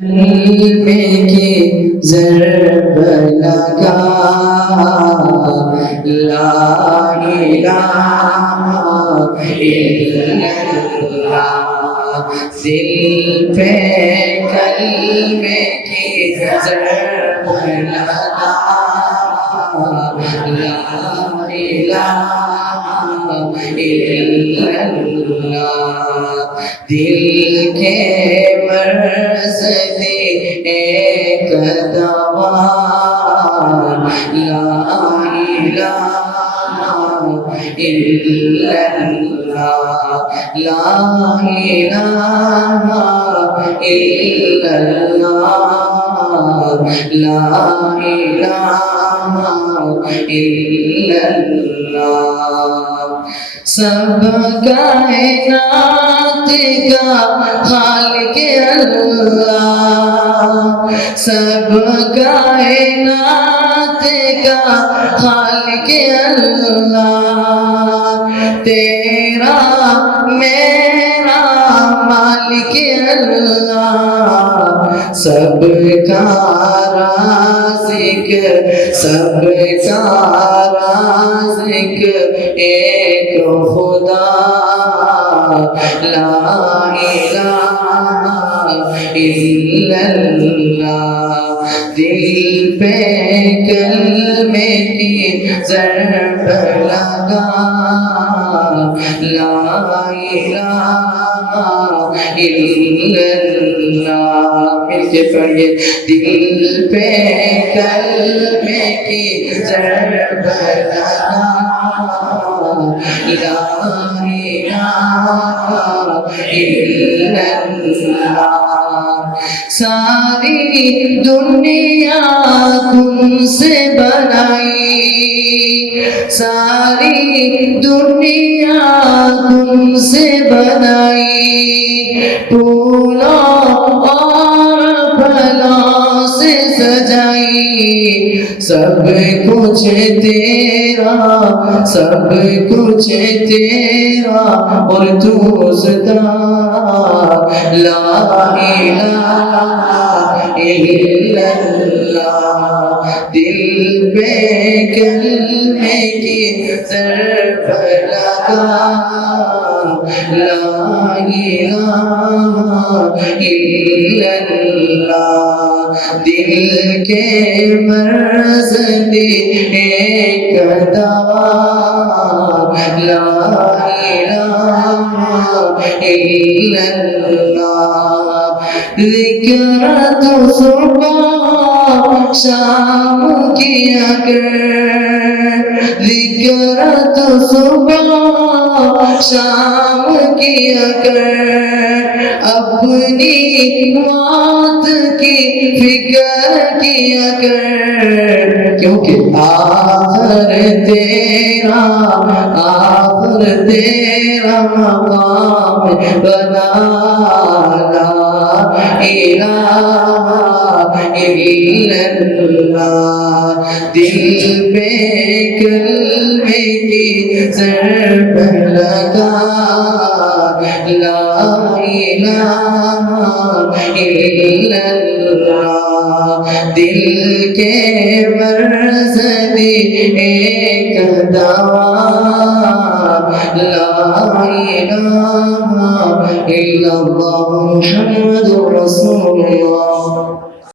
میں کی ضرب لگا لا الہ الا اللہ دل پہ کلمے کی ضرب لگا لا الہ الا اللہ دل کے مرض ایک دوا لا الہ الا اللہ لا الہ الا اللہ لا الہ الا اللہ سب کائنات کا خالق اللہ سب کائنات کا خالق اللہ تیرا میرا مالک اللہ سب کا رازق سب کا رازق ایک خدا لا الہ الا اللہ دل پہ کلمے کی ضرب لگا لا الہ الا اللہ مل کے پڑھیے دل پہ کلمے کی ضرب لگا لا الہ الا اللہ ساری دنیا تم سے بنائی ساری دنیا تم سے بنائی پھولوں اور پھلوں سے سجائی سب کچھ تیرا سب کچھ تیرا اور تو سدا لا الہ الا اللہ دل پہ کلمے کی ضرب لگا لا الہ الا اللہ دل کے مرض دی ایک دوا لا الہ الا اللہ ذکر تو صبح شام کیا کر ذکر تو صبح شام کیا کر اپنی موت کی فکر کیا کر کیونکہ آخر تیرا مقام بنا لا الہ الا اللہ دل پہ کلمے کی ضرب لگا لا الہ الا اللہ دل کے مرض دی ایک دوا لا الہ الا اللہ محمد رسول اللہ